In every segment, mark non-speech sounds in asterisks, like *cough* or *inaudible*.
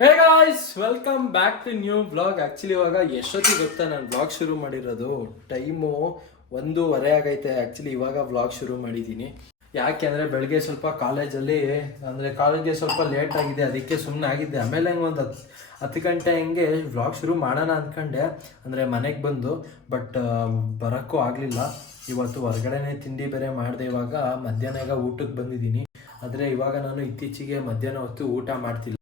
Hey guys welcome back to new blog actually ಇವಾಗ ಎಷ್ಟೊತ್ತಿಗೆ ಗೊತ್ತಾ ನಾನು ಬ್ಲಾಗ್ ಶುರು ಮಾಡಿರೋದು. ಟೈಮು ಒಂದೂವರೆ ಆಗೈತೆ. ಆ್ಯಕ್ಚುಲಿ ಇವಾಗ ಬ್ಲಾಗ್ ಶುರು ಮಾಡಿದ್ದೀನಿ ಯಾಕೆ ಅಂದರೆ ಬೆಳಗ್ಗೆ ಸ್ವಲ್ಪ ಕಾಲೇಜಲ್ಲಿ ಅಂದರೆ ಕಾಲೇಜ್ಗೆ ಸ್ವಲ್ಪ ಲೇಟ್ ಆಗಿದೆ. ಅದಕ್ಕೆ ಸುಮ್ಮನೆ ಆಗಿದ್ದೆ. ಆಮೇಲೆ ಹಂಗೆ ಒಂದು ಹತ್ತು ಹತ್ತು ಗಂಟೆ ಹಂಗೆ ವ್ಲಾಗ್ ಶುರು ಮಾಡೋಣ ಅಂದ್ಕೊಂಡೆ ಅಂದರೆ ಮನೆಗೆ ಬಂದು ಬಟ್ ಬರೋಕ್ಕೂ ಆಗಲಿಲ್ಲ. ಇವತ್ತು ಹೊರಗಡೆನೇ ತಿಂಡಿ ಬೇರೆ ಮಾಡಿದೆ. ಇವಾಗ ಮಧ್ಯಾಹ್ನ ಊಟಕ್ಕೆ ಬಂದಿದ್ದೀನಿ ಆದರೆ ಇವಾಗ ನಾನು ಇತ್ತೀಚೆಗೆ ಮಧ್ಯಾಹ್ನ ಹೊತ್ತು ಊಟ ಮಾಡ್ತಿಲ್ಲ.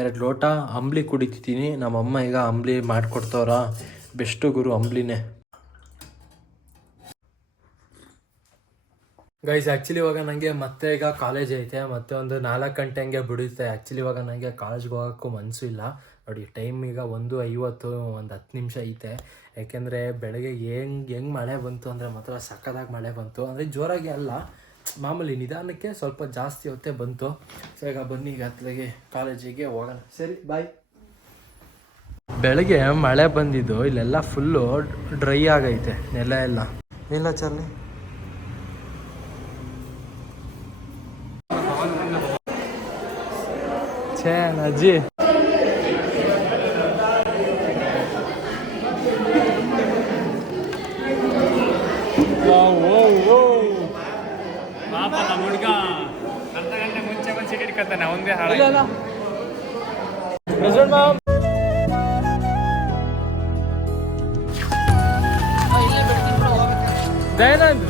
ಎರಡು ಲೋಟ ಅಂಬ್ಲಿ ಕುಡಿತಿದ್ದೀನಿ. ನಮ್ಮಮ್ಮ ಈಗ ಅಂಬ್ಲಿ ಮಾಡಿಕೊಡ್ತವ್ರ. ಬೆಸ್ಟು ಗುರು ಅಂಬ್ಲಿನೇ. ಗೈಸ್ ಆ್ಯಕ್ಚುಲಿ ಇವಾಗ ನನಗೆ ಮತ್ತೆ ಈಗ ಕಾಲೇಜ್ ಐತೆ. ಮತ್ತೆ ಒಂದು ನಾಲ್ಕು ಗಂಟೆ ಹಂಗೆ ಬಿಡುತ್ತೆ. ಆ್ಯಕ್ಚುಲಿ ಇವಾಗ ನನಗೆ ಕಾಲೇಜ್ಗೆ ಹೋಗೋಕ್ಕೂ ಮನಸ್ಸು ಇಲ್ಲ. ನೋಡಿ ಟೈಮ್ ಈಗ ಒಂದು ಐವತ್ತು ಒಂದು ಹತ್ತು ನಿಮಿಷ ಐತೆ. ಯಾಕೆಂದರೆ ಬೆಳಗ್ಗೆ ಹೆಂಗೆ ಹೆಂಗೆ ಮಳೆ ಬಂತು ಅಂದರೆ ಮಾತ್ರ ಸಕ್ಕದಾಗಿ ಮಳೆ ಬಂತು. ಅಂದರೆ ಜೋರಾಗಿ ಅಲ್ಲ. ಮಾಮೂಲಿ ನಿಧಾನಕ್ಕೆ ಸ್ವಲ್ಪ ಜಾಸ್ತಿ ಹೊತ್ತೇ ಬಂತು. ಸೊ, ಈಗ ಬನ್ನಿ, ಈಗ ಅತ್ಲಾಗೆ ಕಾಲೇಜಿಗೆ ಹೋಗೋಣ. ಸರಿ ಬಾಯ್ ಬೆಳಗ್ಗೆ ಮಳೆ ಬಂದಿದ್ದು, ಇಲ್ಲೆಲ್ಲ ಫುಲ್ಲು ಡ್ರೈ ಆಗೈತೆ, ನೆಲ ಎಲ್ಲ. ಇಲ್ಲ ಚರ್ಲಿ. ಛೇ, ಅಜ್ಜಿ ಪಾಪ ನಮ್ಮ ಹುಡುಗ ಅರ್ಧ ಗಂಟೆ ಮುಂಚೆ ದಯಾನಂದ್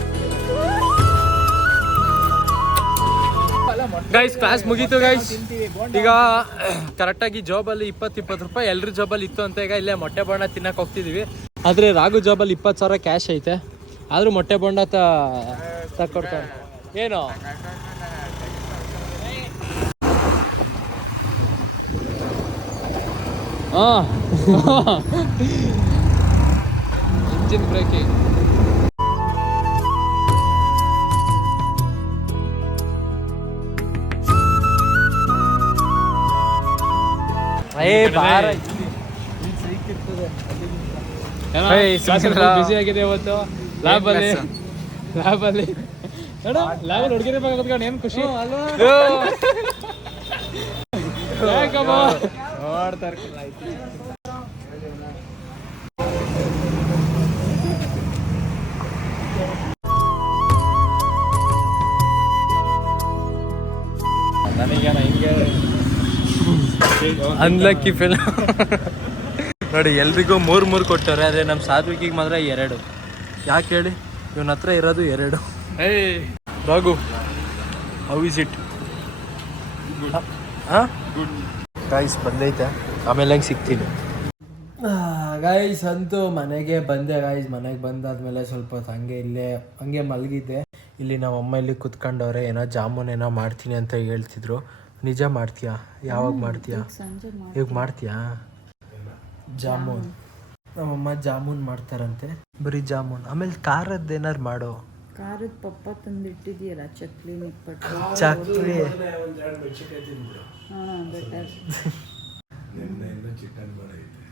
ಗೈಸ್ ಕ್ಲಾಸ್ ಮುಗೀತು ಗೈಸ್ ಈಗ ಕರೆಕ್ಟಾಗಿ ಜಾಬಲ್ಲಿ ಇಪ್ಪತ್ತು ಇಪ್ಪತ್ತು ರೂಪಾಯಿ ಎಲ್ರ ಜಾಬಲ್ಲಿ ಇತ್ತು ಅಂತ ಈಗ ಇಲ್ಲೇ ಮೊಟ್ಟೆ ಬೋಂಡ ತಿನ್ನಕ್ಕೆ ಹೋಗ್ತಿದೀವಿ. ಆದರೆ ರಾಘು ಜಾಬಲ್ಲಿ ಇಪ್ಪತ್ತು ಸಾವಿರ ಕ್ಯಾಶ್ ಐತೆ. ಆದರೂ ಮೊಟ್ಟೆ ಬೋಂಡ ತ ತಕ್ಕೊಡ್ತಾರೆ ಏನು? Engine breaking. ಬಿಸಿ ಆಗಿದೆ ಇವತ್ತು. ಲ್ಯಾಬಲ್ಲಿ ಲ್ಯಾಬಲ್ಲಿ ನೋಡು ಲ್ಯಾಬಲ್ಲಿ ಏನು ಖುಷಿ? ಯಾಕಮ್ಮ? ನೋಡ್ತಾರೆ ನನಗೇನ ಹಿಂಗೆ ಅನ್ಲಕ್ಕಿ ಫಿಲ್ ನೋಡಿ ಎಲ್ರಿಗೂ ಮೂರು ಮೂರು ಕೊಟ್ಟವ್ರೆ ಆದ್ರೆ ನಮ್ಮ ಸಾತ್ವಿಕಿಗೆ ಮಾತ್ರ ಎರಡು. ಯಾಕೆ ಹೇಳಿ? ಇವನ್ ಹತ್ರ ಇರೋದು ಎರಡು. ಏಯ್. ರಾಘು ಹೌ ಇಸ್ ಇಟ್ ಹಾಂ? ಗಾಯ್ಸ್ ಬಂದೈತೆ. ಆಮೇಲೆ ಹಂಗೆ ಸಿಗ್ತೀನಿ. ಗಾಯ್ಸ್ ಅಂತೂ ಮನೆಗೆ ಬಂದೆ ಗಾಯ್ಸ್ ಮನೆಗೆ ಬಂದಾದ್ಮೇಲೆ ಸ್ವಲ್ಪ ಹೊತ್ತು ಹಂಗೆ ಇಲ್ಲೇ ಹಂಗೆ ಮಲಗಿದ್ದೆ. ಇಲ್ಲಿ ನಮ್ಮ ಅಮ್ಮ ಇಲ್ಲಿ ಕುತ್ಕೊಂಡವ್ರೆ ಏನೋ ಜಾಮೂನ್ ಏನೋ ಮಾಡ್ತೀನಿ ಅಂತ ಹೇಳ್ತಿದ್ರು. ನಿಜ ಮಾಡ್ತೀಯಾ? ಯಾವಾಗ ಮಾಡ್ತೀಯಾ? ಈಗ ಮಾಡ್ತೀಯಾ? ಜಾಮೂನ್. ನಮ್ಮಮ್ಮ ಜಾಮೂನ್ ಮಾಡ್ತಾರಂತೆ. ಬರೀ ಜಾಮೂನ್. ಆಮೇಲೆ ಖಾರದ್ದು ಏನಾರು ಮಾಡೋ? ಖಾರದ ಪಪ್ಪ ತಂದಿಟ್ಟಿದೆಯಲ್ಲ ಚಕ್ಲಿ ನಿಪ್ಪಟ್ಟು. ಚಕ್ಲಿ. ಹಾಂ ಬೆಟರ್ ನಿನ್ನೆಯಿಂದ ಚಿಕನ್ ಮಾಡೈತೆ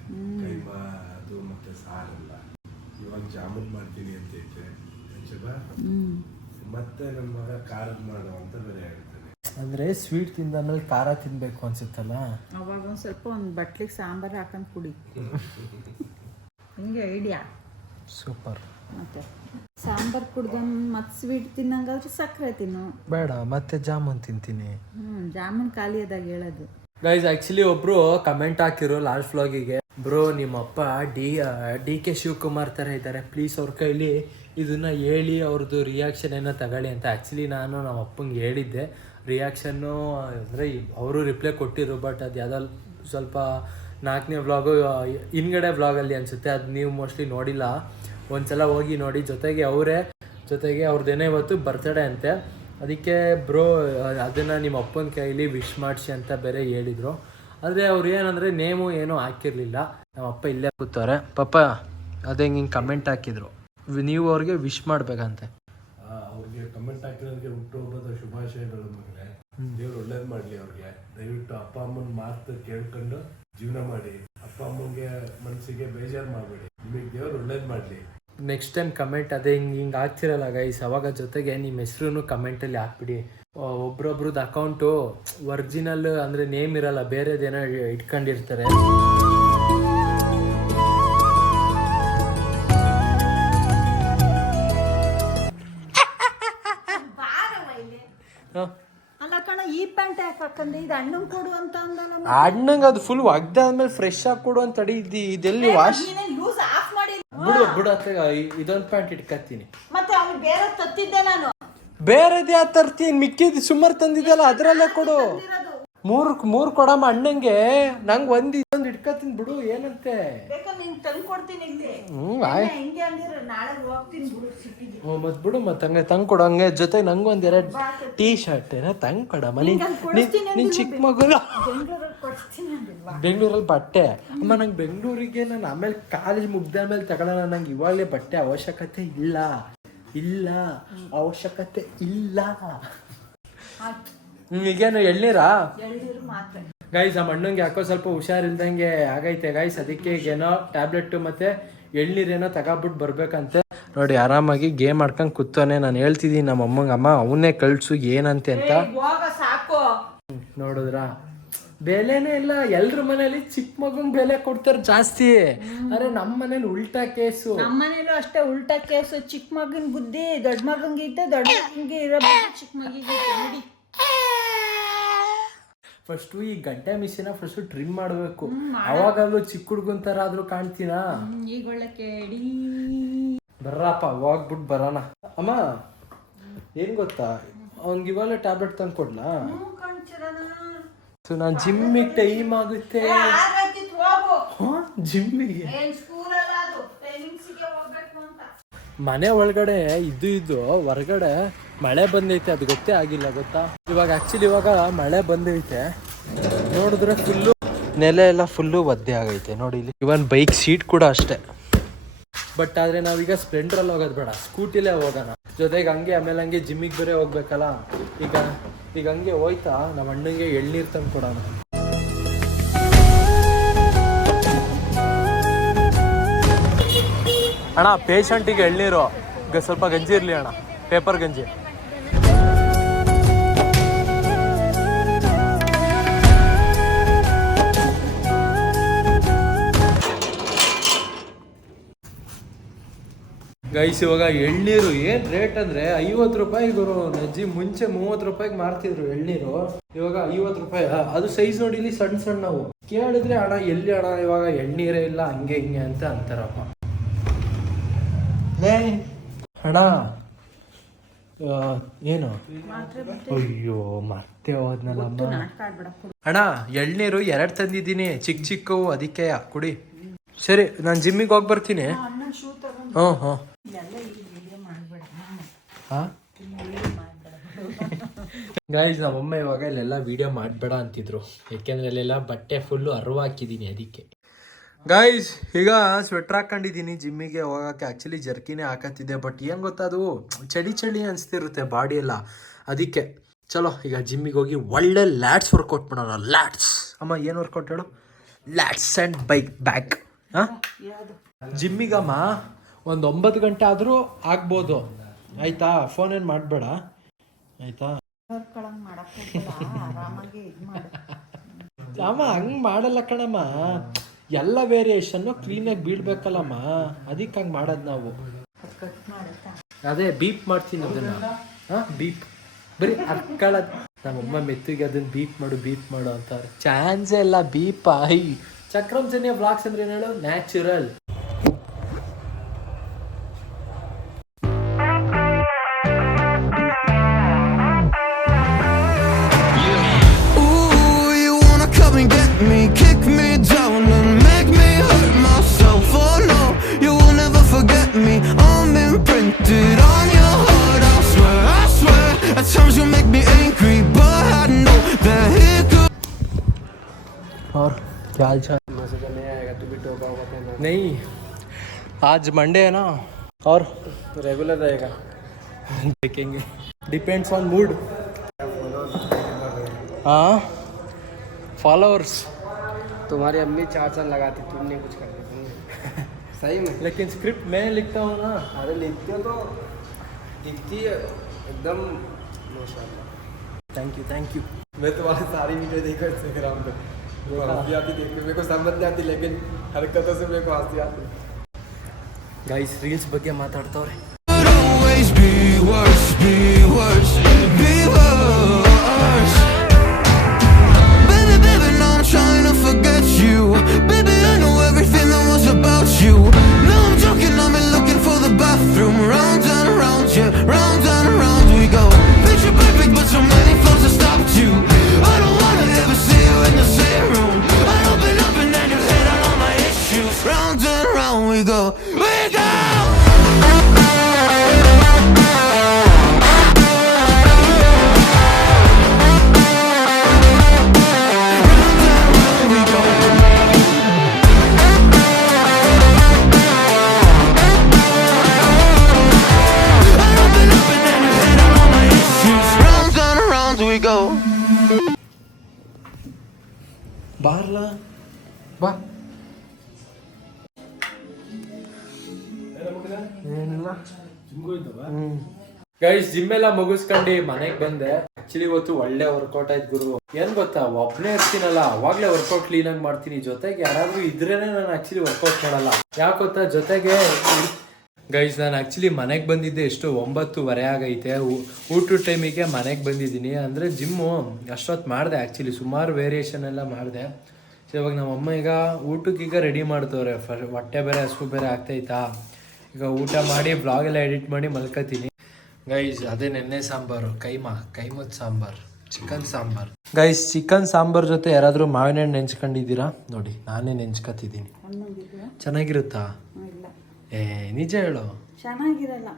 ಕೈಮಾ ಅದು ಮತ್ತೆ ಸಾರಲ್ಲ. ಇವಾಗ ಜಾಮೂನ್ ಮಾಡ್ತೀನಿ ಅಂತೈತೆ ಹೆಚ್ಚದ ಮತ್ತೆ ನನ್ನ ಮಗ ಖಾರದ ಮಾಡು ಅಂತ ಬೇರೆ ಹೇಳ್ತಾನೆ. ಅಂದ್ರೆ ಸ್ವೀಟ್ ಮೇಲೆ ಖಾರ ತಿನ್ಬೇಕು ಅನ್ಸುತ್ತಲ್ಲ? ಅವಾಗ ಒಂದು ಸ್ವಲ್ಪ ಒಂದು ಬಟ್ಲಿಗೆ ಸಾಂಬಾರ್ ಹಾಕೊಂಡು ಕುಡಿ. ಹಿಂಗೆ ಐಡಿಯಾ ಸೂಪರ್ ಮತ್ತೆ ಸಾಂಬಾರು ಕುಡ್ದಂಗೆ ಮತ್ತೆ ಸ್ವೀಟ್ ತಿನ್ನಂಗಾದ್ರೆ ಸಕ್ಕರೆ ತಿನ್ನು. ಬೇಡ ಮತ್ತೆ ಜಾಮೂನ್ ತಿಂತೀನಿ. ಹ್ಞೂ ಜಾಮೂನ್ ಖಾಲಿ ಅದಾಗ ಹೇಳೋದು. ಗೈಸ್ ಆಕ್ಚುಲಿ ಒಬ್ರು ಕಮೆಂಟ್ ಹಾಕಿರೋ ಲಾಸ್ಟ್ ಫ್ಲಾಗಿಗೆ ಬ್ರೋ ನಿಮ್ಮಪ್ಪ ಡಿ ಡಿ ಕೆ ಶಿವಕುಮಾರ್ ಥರ ಇದ್ದಾರೆ ಪ್ಲೀಸ್ ಅವ್ರ ಕೈಲಿ ಇದನ್ನ ಹೇಳಿ ಅವ್ರದ್ದು ರಿಯಾಕ್ಷನ್ ಏನೋ ತಗೊಳ್ಳಿ ಅಂತ. ಆ್ಯಕ್ಚುಲಿ ನಾನು ನಮ್ಮ ಅಪ್ಪಂಗೆ ಹೇಳಿದ್ದೆ. ರಿಯಾಕ್ಷನ್ನು ಅಂದರೆ ಅವರು ರಿಪ್ಲೈ ಕೊಟ್ಟಿದ್ರು ಬಟ್ ಅದು ಯಾವುದೋ ಸ್ವಲ್ಪ ನಾಲ್ಕನೇ ವ್ಲಾಗು ಹಿಂದ್ಗಡೆ ವ್ಲಾಗಲ್ಲಿ ಅನಿಸುತ್ತೆ. ಅದು ನೀವು ಮೋಸ್ಟ್ಲಿ ನೋಡಿಲ್ಲ. ಒಂದ್ಸಲ ಹೋಗಿ ನೋಡಿ. ಜೊತೆಗೆ ಅವರೇ ಜೊತೆಗೆ ಅವ್ರದ್ದೇನೋ ಇವತ್ತು ಬರ್ತಡೇ ಅಂತೆ. ಅದಕ್ಕೆ ಬ್ರೋ ಅದನ್ನು ನಿಮ್ಮ ಅಪ್ಪನ ಕೈಲಿ ವಿಶ್ ಮಾಡಿಸಿ ಅಂತ ಬೇರೆ ಹೇಳಿದರು. ಆದರೆ ಅವ್ರು ಏನಂದರೆ ನೇಮು ಏನೂ ಹಾಕಿರಲಿಲ್ಲ. ನಮ್ಮ ಅಪ್ಪ ಇಲ್ಲೇ ಕೂತವ್ರೆ. ಪಾಪ ಅದೇ ಹಿಂಗೆ ಕಮೆಂಟ್ ಹಾಕಿದ್ರು. ನೀವು ಅವ್ರಿಗೆ ವಿಶ್ ಮಾಡಬೇಕಂತೆ. ಅವ್ರಿಗೆ ಕಮೆಂಟ್ ಹಾಕಿರೋದಕ್ಕೆ ಹುಟ್ಟುಹಬ್ಬದ ಶುಭಾಶಯಗಳು ಮಗಳೇ. ದೇವ್ರು ಒಳ್ಳೇದು ಮಾಡ್ಲಿ ಅವ್ರಿಗೆ. ದಯವಿಟ್ಟು ಅಪ್ಪ ಅಮ್ಮನ ಮಾತು ಕೇಳ್ಕೊಂಡು ಜೀವನ ಮಾಡಿ. ಅಪ್ಪ ಅಮ್ಮನಿಗೆ ಮನಸ್ಸಿಗೆ ಬೇಜಾರು ಮಾಡಬೇಡಿ. ನಿಮಗೆ ದೇವರು ಒಳ್ಳೇದು ಮಾಡ್ಲಿ. ನೆಕ್ಸ್ಟ್ ಟೈಮ್ ಕಮೆಂಟ್ ಅದೇ ಹಿಂಗೆ ಹಿಂಗೆ ಆಗ್ತಿರಲ್ಲ ಗೈಸ್ ಅವಾಗ ಜೊತೆಗೆ ನಿಮ್ಮ ಹೆಸ್ರು ಕಮೆಂಟಲ್ಲಿ ಹಾಕ್ಬಿಡಿ. ಒಬ್ರೊಬ್ರದ್ದು ಅಕೌಂಟು ಒರ್ಜಿನಲ್ ಅಂದ್ರೆ ನೇಮ್ ಇರಲ್ಲ ಬೇರೆದೇನೋ ಇಟ್ಕೊಂಡಿರ್ತಾರೆ. ಪ್ಯಾಂಟ್ ಯಾಕೆ ಹಾಕಂದೆ? ಇದು ಅಣ್ಣಂಗ್ ಕೊಡು ಅಂತ ಅಂದಲ್ಲ ಅಣ್ಣಂಗೆ ಅದು ಫುಲ್ ಒಗ್ದ ಆದ್ಮೇಲೆ ಫ್ರೆಶ್ ಆಗಿ ಕೊಡು ಅಂತ ತಡಿ ಇದ್ದಿ. ಇದೆಲ್ಲಿ ವಾಶ್ ಲೂಸ್ ಆಫ್ ಮಾಡಿ. ಬಿಡು ಬಿಡು ಅತ್ತಾಗ ಇದೊಂದು ಪ್ಯಾಂಟ್ ಇಟ್ಕತ್ತೀನಿ. ಮತ್ತೆ ಅಲ್ಲಿ ಬೇರೆ ತತ್ತಿದ್ದೆ ನಾನು. ಬೇರೆದು ಯಾವ ತರ್ತೀನಿ? ಮಿಕ್ಕಿದ್ ಸುಮಾರು ತಂದಿದ್ದಲ್ಲ ಅದ್ರಲ್ಲೇ ಕೊಡು. ಮೂರು ಮೂರು ಕೊಡಮ್ಮ ಅಣ್ಣಂಗೆ. ನಂಗೆ ಒಂದ್ ಇದೊಂದು ಇಟ್ಕತ್ತೀನಿ ಬಿಡು ಏನಂತೆ? ಬೇಕಾದ್ರೆ ನೀನ್ ತಂದು ಕೊಡ್ತೀನಿ ಇಲ್ಲಿ. ಹ್ಮ್ ಆಯ್. ಹಿಂಗೆ ಅಂದಿರ ನಾಳೆ ಹೋಗ್ತೀನಿ ಬಿಡು ಸಿಟಿಗೆ. ಹ್ಞೂ ಮತ್ ಬಿಡು ಹಂಗೆ ತಂಗ್ ಕೊಡು ಹಂಗೆ ಜೊತೆ ನಂಗೆ ಒಂದ್ ಎರಡ್ ಟೀ ಶರ್ಟ್ ಏನೋ ತಂಗ್ ಕೊಡಮ್ಮ ನೀನ್ ನೀನ್- ಚಿಕ್ಕ ಮಗು ಬೆಂಗಳೂರಲ್ಲಿ ಬಟ್ಟೆ? ಅಮ್ಮ ನಂಗೆ ಬೆಂಗಳೂರಿಗೆ ನಾನು ಆಮೇಲೆ ಕಾಲೇಜ್ ಮುಗ್ದ ಮೇಲೆ ತಗೊಳ್ಳೋಣ ನಂಗೆ ಇವಾಗಲೇ ಬಟ್ಟೆ ಅವಶ್ಯಕತೆ ಇಲ್ಲ. ಇಲ್ಲ ಅವಶ್ಯಕತೆ ಇಲ್ಲ. ಈಗೇನು ಎಳ್ನೀರಾ? ಗೈಸ್ ಆ ಮಣ್ಣಂಗೆ ಯಾಕೋ ಸ್ವಲ್ಪ ಹುಷಾರಿಲ್ದಂಗೆ ಆಗೈತೆ ಗೈಸ್ ಅದಕ್ಕೆ ಈಗೇನೋ ಟ್ಯಾಬ್ಲೆಟ್ ಮತ್ತೆ ಎಳ್ನೀರೇನೋ ತಗೊಬಿಟ್ಟು ಬರ್ಬೇಕಂತೆ. ನೋಡಿ ಆರಾಮಾಗಿ ಗೇಮ್ ಆಡ್ಕೊಂಡ್ ಕೂತಾನೆ ನಾನು ಹೇಳ್ತಿದ್ದೀನಿ ನಮ್ಮ ಅಮ್ಮಂಗೆ ಅಮ್ಮ ಅವನ್ನೇ ಕಳ್ಸು ಏನಂತೆ ಅಂತ. ನೋಡಿದ್ರ? ಬೆಲೆನೇ ಇಲ್ಲ. ಎಲ್ರ ಮನೇಲಿ ಚಿಕ್ಕ ಮಗಂಗ್ ಬೆಲೆ ಕೊಡ್ತಾರೆ ಜಾಸ್ತಿ. ಅರೆ ನಮ್ಮ ಮನೇಲಿ ಉಲ್ಟಾ ಕೇಸು. ನಮ್ಮ ಮನೇಲೂ ಅಷ್ಟೇ ಉಲ್ಟಾ ಕೇಸು. ಚಿಕ್ಕ ಮಗನ ಬುದ್ಧಿ ದೊಡ್ಡ ಮಗಂಗೆ ಇದ್ದೆ ದೊಡ್ಡ ಮಗಂಗೆ ಇರೋ ಬುದ್ಧಿ ಚಿಕ್ಕ ಮಗಿಗೆ ನೋಡಿ. ಫಸ್ಟು ಈ ಗಡ್ಡೆ ಮಿಷಿನ ಫಸ್ಟ್ ಟ್ರಿಮ್ ಮಾಡಬೇಕು. ಅವಾಗಲೂ ಚಿಕ್ಕ ಹುಡುಗನ್ ಥರ ಆದ್ರೂ ಕಾಣ್ತೀನ ಈಗ ಒಳ್ಳಕ್ಕೆ ಬರ್ರಪ್ಪ ಹೋಗ್ಬಿಟ್ಟು ಬರೋಣ. ಅಮ್ಮ ಏನ್ ಗೊತ್ತಾ? ಅವ್ನಿಗೆ ಇವಾಗ ಟ್ಯಾಬ್ಲೆಟ್ ತಂದು ಕೊಡ್ಲಾ? ಸೊ ನಾನು ಜಿಮ್ಮಿಗೆ ಟೈಮ್ ಆಗುತ್ತೆ. ಜಿಮ್ಮಿಗೆ ಮನೆ ಒಳಗಡೆ ಇದ್ದು ಇದ್ದು ಹೊರಗಡೆ ಮಳೆ ಬಂದೈತೆ, ಅದು ಗೊತ್ತೇ ಆಗಿಲ್ಲ, ಗೊತ್ತಾ? ಇವಾಗ ಆಕ್ಚುಲಿ ಇವಾಗ ಮಳೆ ಬಂದೈತೆ. ನೋಡಿದ್ರೆ ಫುಲ್ಲು ನೆಲೆ ಎಲ್ಲ ಫುಲ್ಲು ಒದ್ದೆ ಆಗೈತೆ, ನೋಡಿ ಇಲ್ಲಿ. ಇವನ್ ಬೈಕ್ ಸೀಟ್ ಕೂಡ ಅಷ್ಟೇ. ಬಟ್ ಆದ್ರೆ ನಾವೀಗ ಸ್ಪ್ಲೆಂಡ್ರಲ್ಲಿ ಹೋಗೋದು ಬೇಡ ಸ್ಕೂಟಿಲೇ ಹೋಗೋಣ. ಜೊತೆಗೆ ಹಂಗೆ, ಆಮೇಲೆ ಹಂಗೆ ಜಿಮ್ಮಿಗೆ ಬೇರೆ ಹೋಗ್ಬೇಕಲ್ಲ. ಈಗ ಈಗ ಹಂಗೆ ಹೋಯ್ತಾ ನಮ್ಮ ಅಣ್ಣಂಗೆ ಎಳ್ನೀರು ತಂದು ಕೊಡೋಣ ಅಣ್ಣ ಪೇಷಂಟಿಗೆ ಎಳ್ನೀರು ಸ್ವಲ್ಪ ಗಂಜಿ ಇರಲಿ ಅಣ್ಣ ಪೇಪರ್ ಗಂಜಿ. ಗೈಸ್ ಇವಾಗ ಎಳ್ನೀರು ಏನು ರೇಟ್ ಅಂದರೆ ಐವತ್ತು ರೂಪಾಯಿ ಗುರು. ನಜ್ಜಿ ಮುಂಚೆ ಮೂವತ್ತು ರೂಪಾಯಿಗೆ ಮಾರ್ತಿದ್ರು ಎಳ್ನೀರು. ಇವಾಗ ಐವತ್ತು ರೂಪಾಯಿ. ಅದು ಸೈಜ್ ನೋಡಿ ಇಲ್ಲಿ ಸಣ್ಣ ಸಣ್ಣವು. ಕೇಳಿದ್ರೆ ಅಣ್ಣ, ಎಲ್ಲಿ ಅಣ್ಣ ಇವಾಗ ಎಳ್ನೀರೇ ಇಲ್ಲ, ಹಂಗೆ ಹಿಂಗೆ ಅಂತ ಅಂತಾರಪ್ಪ. ಲೇ ಹಣ ಏನು? ಅಯ್ಯೋ ಮತ್ತೆ ಹೋದ್ನಲ್ಲ ಅಣ್ಣ ಎಳ್ನೀರು ಎರಡು ತಂದಿದ್ದೀನಿ. ಚಿಕ್ಕ ಚಿಕ್ಕವು ಅದಕ್ಕೆ ಕುಡಿ. ಸರಿ ನಾನು ಜಿಮ್ಮಿಗೆ ಹೋಗಿ ಬರ್ತೀನಿ. ಹ್ಞೂ ಹ್ಞೂ ಹಾಂ? ಗಾಯ್ಸ್ ನಮ್ಮಮ್ಮ ಇವಾಗ ಇಲ್ಲೆಲ್ಲ ವೀಡಿಯೋ ಮಾಡಬೇಡ ಅಂತಿದ್ರು. ಯಾಕೆಂದ್ರೆ ಅಲ್ಲೆಲ್ಲ ಬಟ್ಟೆ ಫುಲ್ಲು ಅರ್ವ ಹಾಕಿದ್ದೀನಿ ಅದಕ್ಕೆ. ಗೈಸ್ ಈಗ ಸ್ವೆಟ್ರ್ ಹಾಕೊಂಡಿದ್ದೀನಿ ಜಿಮ್ಮಿಗೆ ಹೋಗಕ್ಕೆ ಆ್ಯಕ್ಚುಲಿ ಜರ್ಕಿನೇ ಹಾಕತ್ತಿದ್ದೆ ಬಟ್ ಏನು ಗೊತ್ತಾ ಅದು? ಚಳಿ ಚಳಿ ಅನಿಸ್ತಿರುತ್ತೆ ಬಾಡಿ ಎಲ್ಲ. ಅದಕ್ಕೆ ಚಲೋ ಈಗ ಜಿಮ್ಮಿಗೆ ಹೋಗಿ ಒಳ್ಳೆ ಲ್ಯಾಟ್ಸ್ ವರ್ಕೌಟ್ ಮಾಡೋಣ ಲ್ಯಾಟ್ಸ್ ಅಮ್ಮ ಏನು ವರ್ಕೌಟ್ ಹೇಳು? ಲ್ಯಾಟ್ಸ್ ಆ್ಯಂಡ್ ಬೈಕ್ ಬ್ಯಾಕ್ ಹಾಂ? ಜಿಮ್ಮಿಗಮ್ಮ ಒಂದು ಒಂಬತ್ತು ಗಂಟೆ ಆದರೂ ಆಗ್ಬೋದು. ಆಯಿತಾ? ಫೋನ್ ಏನು ಮಾಡಬೇಡ. ಆಯಿತಾ? ಅಮ್ಮ ಹಂಗೆ ಮಾಡಲ್ಲ ಕಣಮ್ಮ. ಎಲ್ಲ ವೇರಿಯೇಷನ್ನು ಕ್ಲೀನಾಗಿ ಬೀಳ್ಬೇಕಲ್ಲಮ್ಮ. ಅದಕ್ಕೆ ಹಂಗೆ ಮಾಡೋದು ನಾವು. ಅದೇ ಬೀಪ್ ಮಾಡ್ತೀನಿ ಅದನ್ನ. ಹಾಂ? ಬೀಪ್ ಬರೀ ಅಕ್ಕಳ ನಮ್ಮಮ್ಮ ಮೆತ್ತಿಗೆ ಅದನ್ನ ಬೀಪ್ ಮಾಡು ಬೀಪ್ ಮಾಡು ಅಂತಾರೆ. ಚಾನ್ಸೇ ಇಲ್ಲ ಬೀಪ್ ಐ ಚಕ್ರಂ ಜನಿಯ ಬ್ಲಾಗ್ಸ್ ಅಂದ್ರೆ ಏನು ಹೇಳು? ನ್ಯಾಚುರಲ್ क्या हाल चाल नहीं आएगा तू भी टोका होगा नहीं आज मंडे है ना और रेगुलर रहेगा। देखेंगे। डिपेंड्स ऑन मूड हाँ फॉलोअर्स तुम्हारी अम्मी चार चार लगाती तुमने कुछ कर दिया *laughs* सही में। लेकिन स्क्रिप्ट मैं लिखता हूँ ना। अरे लिखते हो तो लिखती है एकदम माशाल्लाह। थैंक यू थैंक यू मैं तुम्हारी सारी वीडियो देखा इंस्टाग्राम पर मेरे को हंसी आती देखने मेरे को समझ नहीं आती लेकिन हरकतों से मेरे को हंसी आती ಗೈಸ್ ರೀಲ್ಸ್ ಬಗ್ಗೆ ಮಾತಾಡ್ತವ್ರೆ Could always be worse, be worse, be worse. ಬಾ. ಏನಿಲ್ಲ. ಗೈಸ್ ಜಿಮ್ ಎಲ್ಲ ಮುಗಿಸ್ಕೊಂಡು ಮನೆಗೆ ಬಂದೆ. ಆಕ್ಚುಲಿ ಇವತ್ತು ಒಳ್ಳೆ ವರ್ಕೌಟ್ ಆಯ್ತು ಗುರು. ಏನ್ ಗೊತ್ತಾ? ಒಬ್ನೇ ಇರ್ತೀನಲ್ಲ ಅವಾಗ್ಲೇ ವರ್ಕೌಟ್ ಕ್ಲೀನ್ ಆಗಿ ಮಾಡ್ತೀನಿ. ಜೊತೆಗೆ ಯಾರಾದ್ರೂ ಇದ್ರೇನೆ ನಾನು ಆಕ್ಚುಲಿ ವರ್ಕೌಟ್ ಮಾಡಲ್ಲ. ಯಾಕೆ ಗೊತ್ತಾ? ಜೊತೆಗೆ ಗೈಸ್ ನಾನು ಆಕ್ಚುಲಿ ಮನೆಗೆ ಬಂದಿದ್ದೆ ಎಷ್ಟು ಒಂಬತ್ತುವರೆ ಆಗೈತೆ. ಊಟ ಊಟದ ಟೈಮಿಗೆ ಮನೆಗೆ ಬಂದಿದ್ದೀನಿ. ಅಂದರೆ ಜಿಮ್ಮು ಅಷ್ಟೊತ್ತು ಮಾಡಿದೆ ಆ್ಯಕ್ಚುಲಿ ಸುಮಾರು ವೇರಿಯೇಷನ್ ಎಲ್ಲ ಮಾಡಿದೆ. ಸೊ ಇವಾಗ ನಮ್ಮಮ್ಮ ಈಗ ಊಟಕ್ಕೀಗ ರೆಡಿ ಮಾಡ್ತವ್ರೆ. ಫರ್ ಹೊಟ್ಟೆ ಬೇರೆ ಹಸು ಬೇರೆ ಆಗ್ತೈತಾ? ಈಗ ಊಟ ಮಾಡಿ ಬ್ಲಾಗ್ ಎಲ್ಲ ಎಡಿಟ್ ಮಾಡಿ ಮಲ್ಕೋತೀನಿ. ಗೈಸ್ ಅದೇ ನೆನ್ನೆ sambar. Keema ಕೈಮದ sambar chicken sambar. Guys chicken sambar ಜೊತೆ ಯಾರಾದರೂ ಮಾವಿನ ಹಣ್ಣು ನೆಂಚ್ಕೊಂಡಿದ್ದೀರಾ ನೋಡಿ ನಾನೇ ನೆಂಚ್ಕೊತಿದ್ದೀನಿ ಚೆನ್ನಾಗಿರುತ್ತಾ? ಏ ನಿಜ ಹೇಳು. ಚೆನ್ನಾಗಿರಲ್ಲ.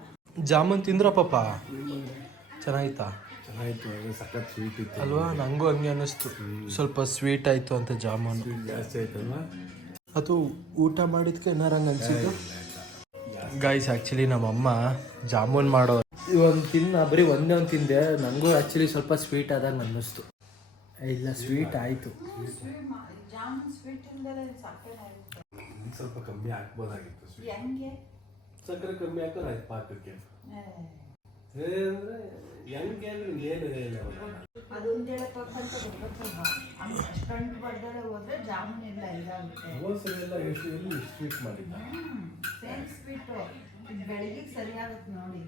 ಜಾಮೂನ್ ತಿಂದ್ರ ಪಾಪ? ಚೆನ್ನಾಯ್ತಾ ಚೆನ್ನಾಯ್ತು ಅಂದರೆ ಸಖತ್ ಸ್ವೀಟ್ ಇತ್ತು ಅಲ್ವಾ? ನಂಗೂ ಹಂಗೆ ಅನ್ನಿಸ್ತು. ಸ್ವಲ್ಪ ಸ್ವೀಟ್ ಆಯ್ತು ಅಂತ ಜಾಮೂನು. ಜಾಸ್ತಿ ಆಯ್ತಲ್ವಾ? ಅದು ಊಟ ಮಾಡಿದ್ಕೆ ಏನಾರು ಹಂಗೆ ಅನ್ಸಿದ್ದು? ಗೈಸ್ ಆ್ಯಕ್ಚುಲಿ ನಮ್ಮಮ್ಮ ಜಾಮೂನ್ ಮಾಡೋ ಒಂದು ತಿನ್ನ ಬರೀ ಒಂದೇ ಒಂದು ತಿಂದೆ. ನನಗೂ ಆ್ಯಕ್ಚುಲಿ ಸ್ವಲ್ಪ ಸ್ವೀಟ್ ಆದಂಗೆ ಅನ್ನಿಸ್ತು. ಇಲ್ಲ ಸ್ವೀಟ್ ಆಯಿತು. ಜಾಮೂನ್ ಸ್ವೀಟ್ ಇಂದಲೇ ಸಕ್ಕರೆ ಆಗುತ್ತೆ ಸ್ವಲ್ಪ ಕಮ್ಮಿ ಹಾಕ್ಬೋದಾಗಿತ್ತು ಸ್ವೀಟ್ ಹೆಂಗೆ? ಸಕ್ಕರೆ ಕಮ್ಮಿ ಹಾಕೋದು ಆಯ್ತು ಪಾಕಕ್ಕೆ ಅಂದ್ರೆ ಹೆಂಗೆ ಅಂದ್ರೆ ಏನು ಇಲ್ಲ ಅದು ಒಂದು ಹೇಳಪ್ಪ ಅಂತ ಅಷ್ಟೊಂದು ಹೋದ್ರೆ ಜಾಮೂನ್ ಎಲ್ಲ ಇದಾಗುತ್ತೆ. ಹೋದ್ಸಲ ಎಲ್ಲ ಎಷ್ಟು ಎಲ್ಲಿ ಸ್ವೀಟ್ ಮಾಡಿದ್ದ? ಸೇಮ್ ಸ್ವೀಟು ಇದು ಬೆಳಿಗ್ಗೆ ಸರಿಯಾಗುತ್ತೆ ನೋಡಿ.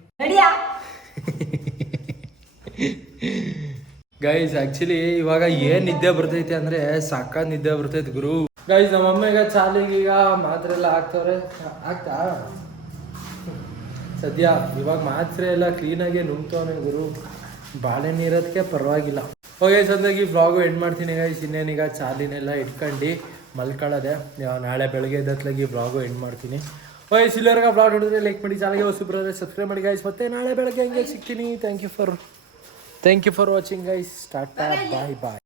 ಗೈಸ್ ಆಕ್ಚುಲಿ ಇವಾಗ ಏನ್ ನಿದ್ದೆ ಬರ್ತೈತೆ ಅಂದ್ರೆ ಸಾಕ ನಿದ್ದೆ ಬರ್ತೈತೆ ಗುರು. ಗೈಸ್ ನಮ್ಮ ಅಮ್ಮಗೆ ಚಾಲಿಗೆ ಈಗ ಮಾತ್ರೆ ಎಲ್ಲ ಹಾಕ್ತವ್ರೆ ಆಗ್ತಾ ಸದ್ಯ ಇವಾಗ ಮಾತ್ರೆ ಎಲ್ಲ ಕ್ಲೀನಾಗಿ ನುಂಗ್ತವನೆ ಗುರು. ಬಾಳೆ ನೀರೋದಕ್ಕೆ ಪರವಾಗಿಲ್ಲ. ಓಕೆ ಸದ್ಯಾಗಿ ಬ್ಲಾಗು ಎಂಡ್ ಮಾಡ್ತೀನಿ ಗಾಯ್ಸ್ ಇನ್ನೇನೀಗ ಚಾಲಿನೆಲ್ಲ ಇಟ್ಕೊಂಡು ಮಲ್ಕೊಳ್ಳೋದೆ ನಾಳೆ ಬೆಳಗ್ಗೆ ಎದ್ದತ್ಲಾಗಿ ಬ್ಲಾಗು ಎಂಡ್ ಮಾಡ್ತೀನಿ. ಓಕೆ ಇಲ್ಲಿವರೆಗೆ ಬ್ಲಾಗ್ ನೋಡಿದ್ರೆ ಲೈಕ್ ಮಾಡಿ ಚಾನಲ್ಗೆ ಹೊಸ ಬರೋದ್ರೆ ಸಬ್ಸ್ಕ್ರೈಬ್ ಮಾಡಿ ಗೈಸ್ ಮತ್ತೆ ನಾಳೆ ಬೆಳಗ್ಗೆ ಹಂಗೆ ಸಿಗ್ತೀನಿ. Thank you for thank you for watching guys tata bye bye